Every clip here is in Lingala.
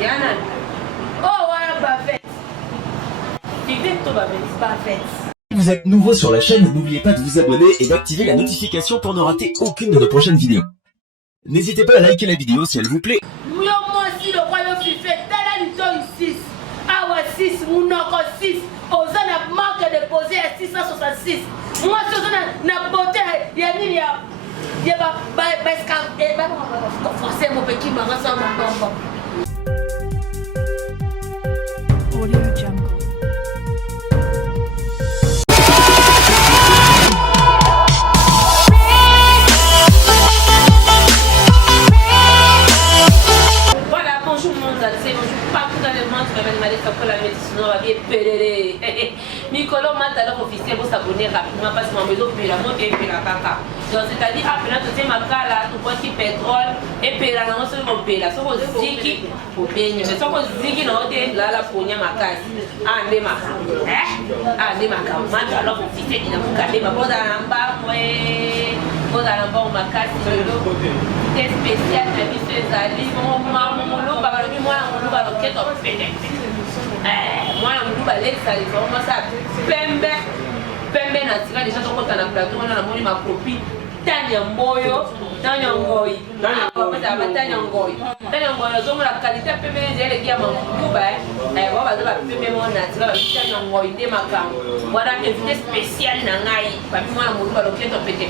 Yana. Oh, ouais, Bafet. Si vous êtes nouveau sur la chaîne, n'oubliez pas de vous abonner et d'activer la notification pour ne rater aucune de nos prochaines vidéos. N'hésitez pas à liker la vidéo si elle vous plaît. Moi aussi, le royaume fait tel un 6. Ah ouais, 6, mon encore 6. Aux ans, la marque déposée à 666. Moi, je suis na beauté. Il y a ni il y a forcément mon petit maman sans maman. Audio Jungle. Voilà, bonjour monde, c'est bonjour partout dans le monde, je vais demander ça pour la médecine, on va bien pédérer. Nicolas m'a alors officiel pour s'abonner rapidement parce que ma maison peut la monter et puis la caca. Donc c'est-à-dire après notre thème à là, tout point qui pétrole et puis là on se rompe là, ça on ziki pour baigner, mais ça on ziki non t'es là la poignée ma casse. Ah des ma ah des ma casse, moi alors officiel il a pour caler ma boda en bas moi ma casse c'est spécial la vie c'est ça dit mon lo baba lo moi mon lo baba keto pété. Moi on va aller ça les formes ça pembe na tika déjà to kota na plateau na moni ma copine Tanya Mboyo Tanya Ngoi Tanya Ngoi zo la qualité pembe elle qui a mon ba on va ba pembe mon na tika Tanya Ngoi de makam voilà invité spécial na ngai ba moi na moni ba loketo pete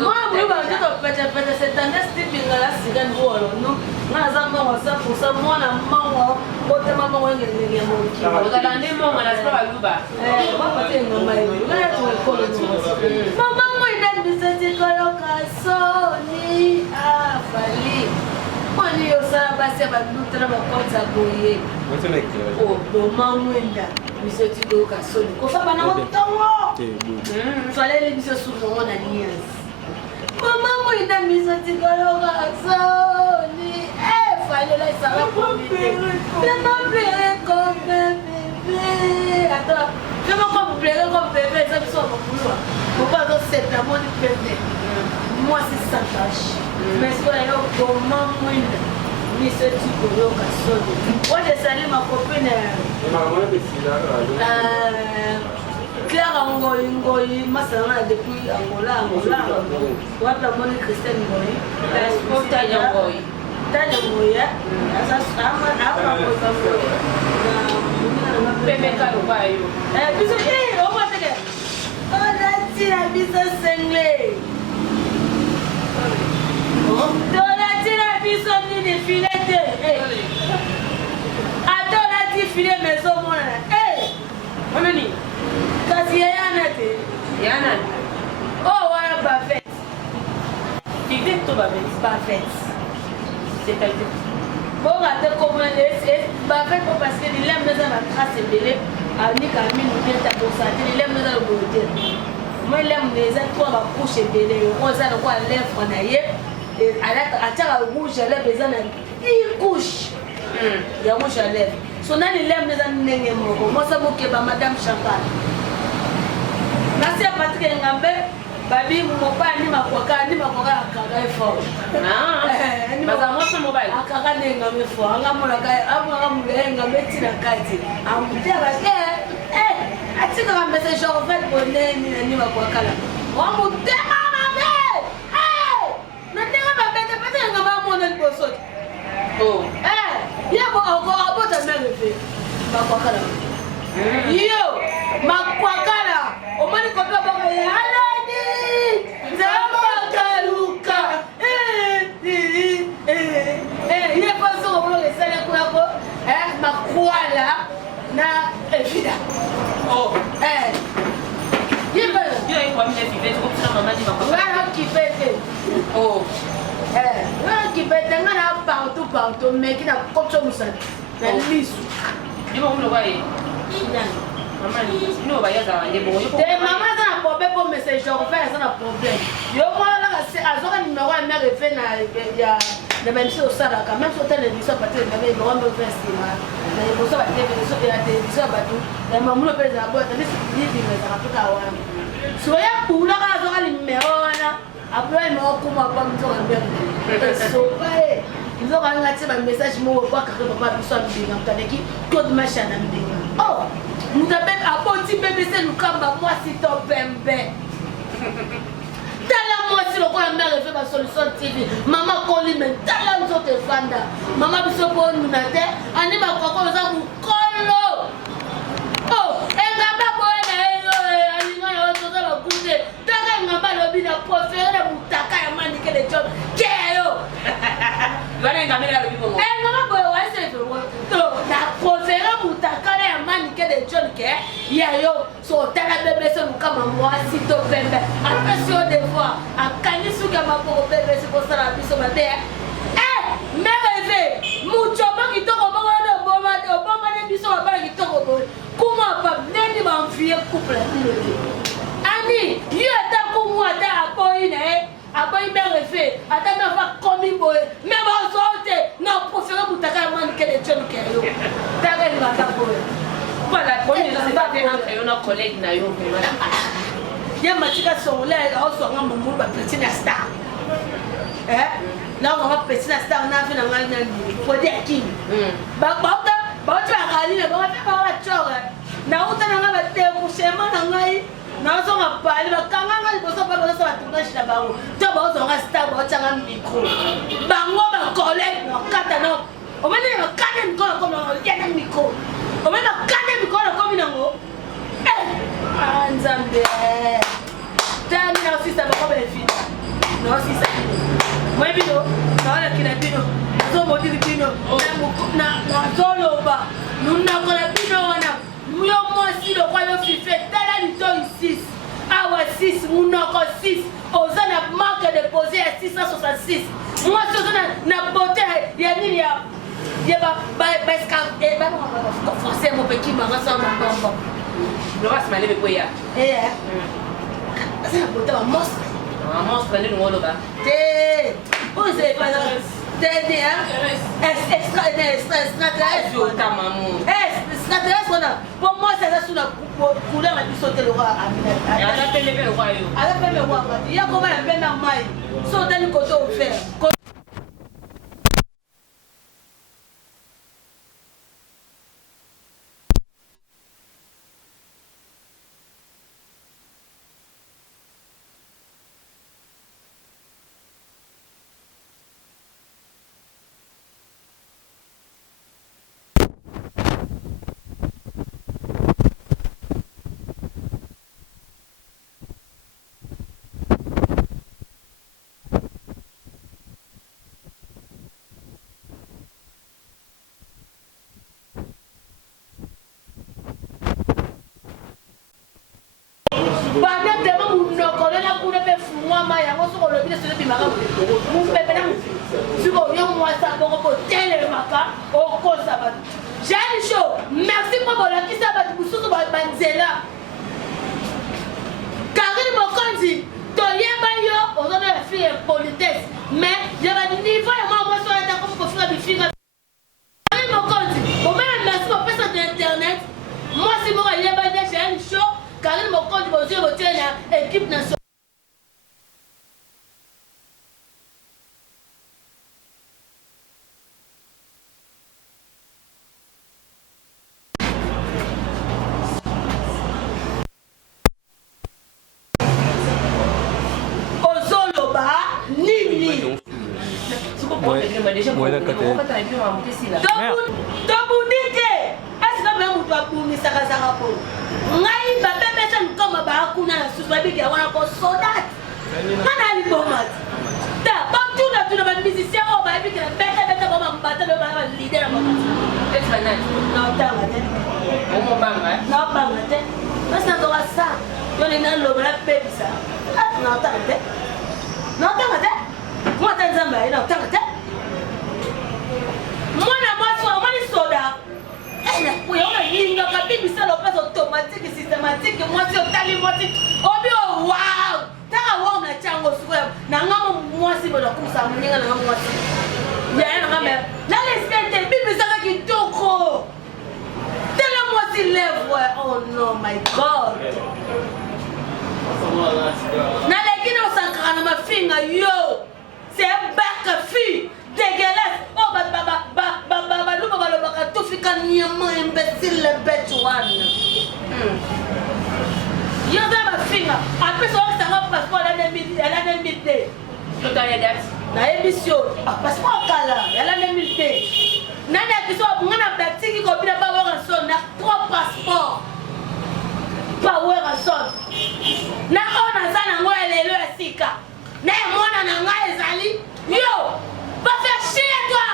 moi mo ba to pete cette année Steve ngala sigan wolo no na zamba wa sa pour ça moi na maman bote maman ngenge mo ki ba la ndemo na spa luba ba pate ngoma hivi na tu ekolo mama moi ndani biseti koloka soni afali kwani yo sala basi abalutra bakota boye oh mama mwenda biseti koloka soni ko fa bana motongo swalele biso sumo na nias mama mwenda biseti koloka soni fallait là ça va profiter vraiment pleurer comme bébé attends vraiment pleurer comme bébé ça me sort mon boulot faut pas que c'est la mode bébé moi c'est ça tâche mais ce qu'il y a comment moi mais ce type de location moi je salue ma copine Clara Ngoi masana depuis Angola watu moni Christian Ngoi Tanya Ngoi Tanya Ngoya, sama apa pembe karo bayo bisa ke o mata ke ona tira bisa sengle ona tira bisa ni de filete adona ti file maison mona onani kasi yana oh wala Bafet idée to Bafet c'est-à-dire bon rater comment Bafet parce que il aime dans la trace belé ani kamine bien ta posate il aime dans le beauté moi il aime les trois va coucher belé on ça quoi lèvre na ye et à ta rouge lèvre besoin il couche ya rouge lèvre son il aime dans ndenge moko moi ça moke ba madame champagne merci à Patrick Ngambe babi mopa ni makwaka akaka effort baza moso mobile akaka nenga mefo anga mulaka anga mulenga metina kati amutera atika ka message en fait bonne ni makwaka la amutera mabe na tera mabe te pete nga ba mona liboso oh yebo abota mele fe makwaka la yo makwaka la o mani ko ba ba ya na evida oh yeba yo kwa mimi vivete kwa kuna mama ni mama wana kipete oh wana kipete ngana partout mais kina kopso musana na lisu ndimo mulo kwa ye mama ni no ba yaza wanje bo yo te mama za problème pour message je refais ça na problème yo moi là c'est azoka numéro ya mère fait na ya de même si au sala quand même sur télévision parce que même ils vont me faire cinéma mais pour ça la télévision batu la maman le pèse la boîte mais c'est dit mais ça tout à wana so ya kula ka azoka numéro wana après il m'a comment pas me faire bien so nzoka nga tie ba message mo kwa ka papa biso mbinga mtaleki code machin na mbinga oh mutabe aboti BBC lukamba moi si to pembe tala moi si lokola mère fait ma solution TV maman koli men tala nzote fanda mama biso po nuna te ani ba kokolo za mukolo oh engamba boena eyo alinga yo toza ba kunde taka ngamba lobi na profere mutaka ya mandike de job keyo Vale ngamela lobi bongo ngamba boyo wa se fe to na profere mutaka ya mandike de job ke ya yo so tala bebe so kama mwasi to pembe attention de voir akani suka mapoko bebe se ko sala biso mate mereve mucho bangi to ko bongo do boma de oboma de biso ba bangi to ko bongo kuma pa neni ba mfie couple ani yo ta ko mu ata aboyi ne aboyi mereve ata na va komi boy me ba sorte na professeur mutaka man ke de chon ke yo ta ga ni ba ta boy voilà pour nous c'est pas entre yo na collègue na yo ya matika so le ga so nga mu ba platina star là on va péter la star na fait na ngana ni faut dire qui ba tu as rali ba fait ba chora na uta na ngaba te ku shema na ngai na so nga pali ba kanga ngai bo so ba so ba tunga shida ba ngo to ba so nga star ba changa micro ba ngo ba collègue no kata no o mene ba kata micro ko no ya na micro o mene ba kata micro ko mi na ngo nzambe tani na office ba ko ba fita no office moi bino na kina bino so modiri bino na zoloba nuna kola bino wana muyo mwasi lo kwa yo fife tala ni to 6 awa 6 munoko 6 ozana marque de poser à 666 moi ozana na beauté ya nini ya ba ska e ba no forcer mo petit mama sa mbombo no vas malebe ko ya ça beauté ba monstre monstre ni ngolo ba vous savez pas pour moi c'est là sous la couleur la plus sauter le roi elle a payé le roi yo elle a payé le roi il y a comment la peine à maille sauter le côté offert merci pour la qui ça va vous sous banzela Karine Mokonzi to yeba yo ozona la fille politesse mais il y a un niveau et moi sur la table pour faire des filles Karine Mokonzi au même merci pour passer d'internet moi c'est moi yeba déjà une show Karine Mokonzi vous dire votre équipe nationale Tobunike asika me mutu abumisa kazaka po ngai babebe se nkoma ba kuna na susu babiki wana ko sodat mana liboma ta batuna tuna ba musicien o ba babiki na bete ba mbata ba leader ba explanation na tanga te o mo banga na banga te basta to asa yo le na lo bla pebisa na tanga te mo ta nzamba ina tanga te mwana mwasi wa mwani soda uyaona yinga kabibi sala pesa automatique systématique mwasi otali mwasi obi o wow taka wao na chango suwe na ngamo mwasi boda kumsa mninga na ngamo mwasi ya na ngame na lesbienne bibi sala kitoko tela mwasi lèvre oh no my god na lekina osakana mafinga yo c'est un bac fille dégueulasse oh imbécile le bête one. Yo za ma finga. Après ça on s'en passeport à l'année 2000. Tout à l'heure date. Na émission, passeport kala, l'année 2000. Nani akiso ngana batiki ko bila ba wora son na 3 passeports. Pas wora son. Na ona sana ngoya lelo ya sika. Na mwana na ngai ezali. Yo, va faire chier toi.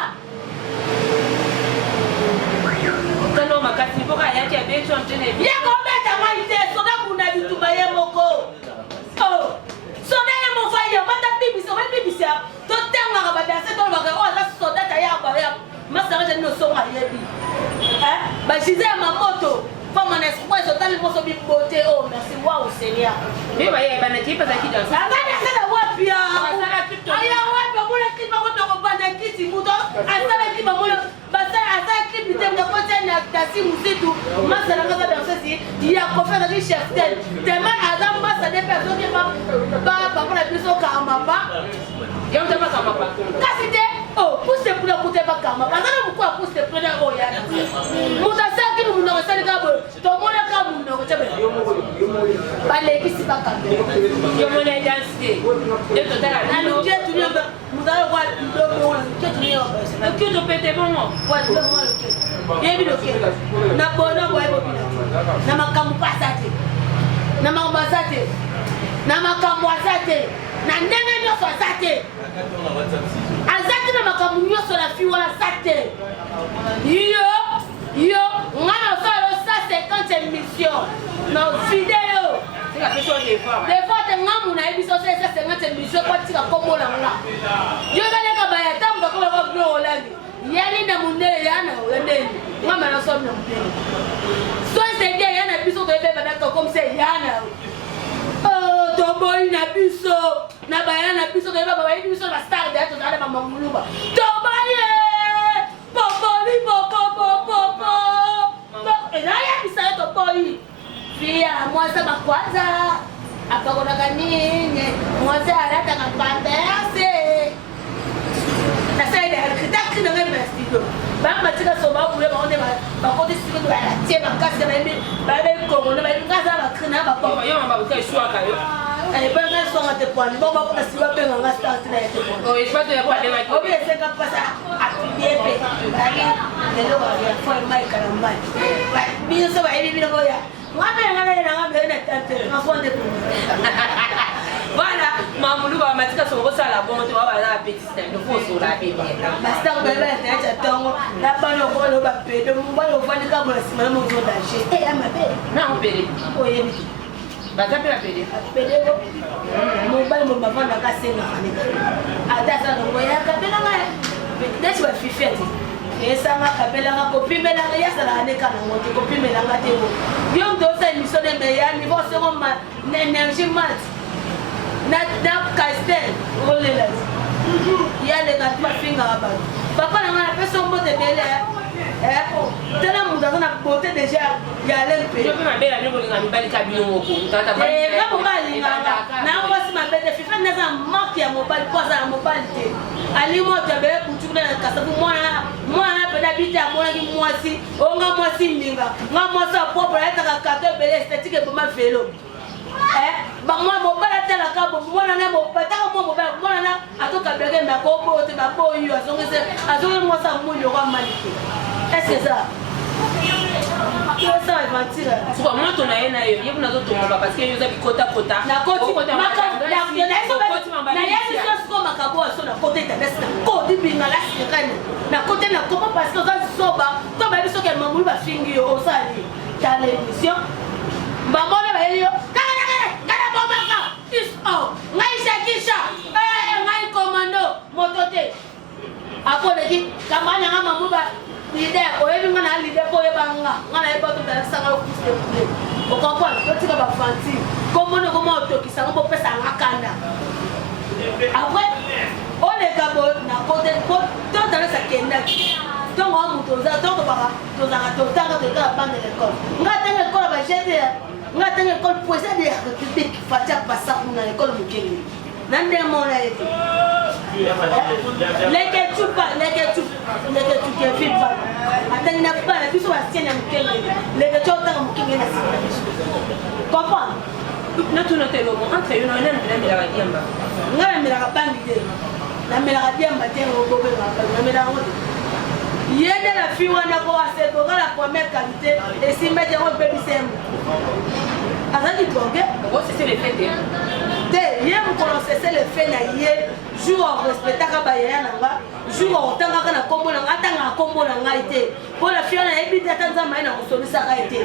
Quand on m'a cassé pour aller qui a bien chanté. Ya ko beta mai te soda kuna bituma ye moko. Oh, soda ye mo fa ye mata bibi so bibi sia. To tenga ba danse to ba ko la soda ta ya ba ya. Masara je no so ma ye bi. Ba jize ma moto. Pas mon espoir, je t'ai dit que beauté. Oh, merci, waouh, Seigneur. Mais voyez, ben qui passe qui danse. Ah, ben c'est la voix bien. Ah, ouais, ben moi le clip, moi je ne pas de qui si bouton. Ah, ça le clip, moi le, bah ça, ça clip, il t'aime de côté na tassi musée tout. Moi c'est la casa danser si. Il y a coiffeur de chef tel. Tellement Adam, moi ça des personnes qui pas pour la plus au karma pas. Et on te pas karma pas. Cassité. Oh, pousse pour le côté pas karma. Parce que pourquoi pousse pour le oh ya. Mutasa qui nous n'aurait pas le gabo. Ton monde a gabo n'aurait pas. Pas les qui c'est pas karma. Yo mon est dansé. De total à nous qui est tout le nous allons voir le monde qui est tout le monde. Qui te pète bon moi. Ouais, le monde. Bien vu le qui. Na bona boy bobi. Na makambu pasate. Na mambasate. Na makambu asate. Na ndenge nyoso asate. Azati na makambu nyoso la fi wala sate. Yo, ngana solo ça 50 émissions. Nos vidéos. C'est la question des femmes. Les fois de ngamu na émission c'est 50 émissions kwa tika komo la nga. Yo gane ka baya tamba ko ba blo olani. Yani na mundele yana wendeni. Ngama na somna mundele. So c'est bien yana biso ko ebe ba comme c'est yana. Oh, toboy na biso. Na bayana biso ko ebe ba ba biso la star de to dale mama muluba. Tobaye! Popoli popo. Raya bisa toboy. Fia, moi ça m'a kwanza. Akakona kanini? Moi ça alata kapandese. Na sai da kitaki na ngamba studio. Ba matika so ba bule ba onde ba ko di studio ba tie ba kasi ba mi ba be ko ngone ba ngaza ba kana ba po. Yo mama ba shwa kayo. Eh ba nga so ngate pwani ba ba ko na siba be nga start na yete pwani. Oh, je pas de pas de ma. Obi ese ka pasa atiebe. Bali lelo ba ya foi mai karamba. Ba bi so ba ebi bi no ya. Voilà, Mamoulou va mettre son rose à la bombe, tu vas voir la petite stèle, il faut sur la bébé. Basta bébé, c'est un temps, la bonne au rôle au papier, de mon bon au fond du câble, c'est même au jour d'acheter. Et à ma belle. Non, on pédé. Oui, bah, ça peut la pédé. Pédé, mon bain, mon maman n'a cassé la année. À ta salle, on voyait un capé là, mais tu vas fifer. Et ça m'a capé là, ma copine, mais là, il y a ça l'année quand on monte, copine, mais là, il y a un dossier, une sonne, mais il y a un niveau sur ma énergie mat. Na castel, oh les là. Il y a les gars qui font un peu. Papa n'a pas son mot de belle. Tellement nous avons la beauté déjà. Il y a l'LP. Je peux ma belle, je vais aller dans le cabinet au cou. Et là, on va aller là. Now, voici ma belle. Je fais des marques à mobile, pas à mobile. Ali moi, tu as bien pour tout le monde. Moi, je peux habiter à moi, moi aussi. On a moi aussi, minga. Moi, ça propre, être à 14 belles esthétiques et pour ma vélo. Bah moi mon père était là quand moi on a mon père moi on a à tout cas blaguer mais quoi pour te ma pour you à tout moi ça moi le roi Maliki. Est-ce que ça ça va mentir soit moi ton aïe na yo vous n'avez tout monde parce que yo zabi kota na koti na yesu sosko makabo so na côté ta desta ko di binga la sikane na côté na comment parce que ça soba to ba biso ke mamulu ba fingi yo osali ta l'émission ba mona ba yo Ngaisha kisha ngai komando motote akole ki kamanya ngama muba leader oyebi ngana leader ko yebanga ngana eba to dala sanga ku se kule okoko totika ba fanti komono ko moto kisanga bo pesa ngakanda après ole kabo na kote ko to dala sakenda to ngo muto za to ba to za to tanga to ka bande l'école ngata l'école ba jete nga tanga école poésie de république fatia passa pour l'école mukeli nande mona yetu leke tu ke fit pas ata ezangi na bana biso basiani ya mokenge leka tya otanga mokenge na nsima na biso comprendre natuna te lomo entre yo na nani namelaka diamba nga namelaka bangi te namelaka diamba te obobengaka namelaka ngo te ye nde na fi wana ko asekoka la première qualité esimba te yango epebisembo azalaki bonge c'est le fait te ye mokolo sese le fait na ye jour orespectaka bayaya na nga jour otangaka na kombo na nga atangaka kombo na ngai te mpo na fi wana yebi te ata nzambe aye na kosolisaka ye te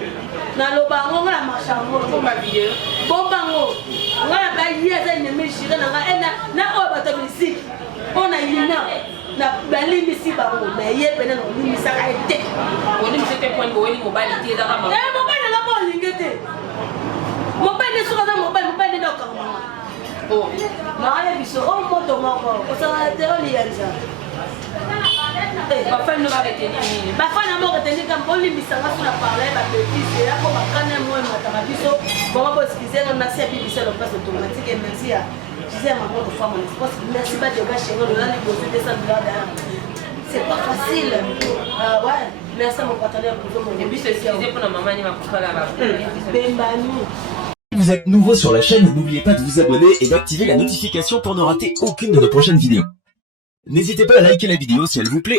naloba yango nga na marchango bombango nga na baye aza enemi jire na nga na oyo bato misiki mpo na yina na balimbisi bango na ye pene na olimbisaka ye te mobali nanga mpo olinge te mobali nde soki aza mobali mobali nde okangama naye biso oyo moto moko osangana te oliyanza bafana moko retenir kampo olimbisanga so na parle babetise yako bakana mo emataka biso bongo boskizengo merci ya bibisa le place automatique et merci ya disais à ma mère de fois mon espace merci pas de gâcher on a les besoins de $100 c'est pas facile ouais merci à mon partenaire pour mon et puis c'est pour la maman ni ma papa là bembani. Si vous êtes nouveau sur la chaîne, n'oubliez pas de vous abonner et d'activer la notification pour ne rater aucune de nos prochaines vidéos. N'hésitez pas à liker la vidéo si elle vous plaît.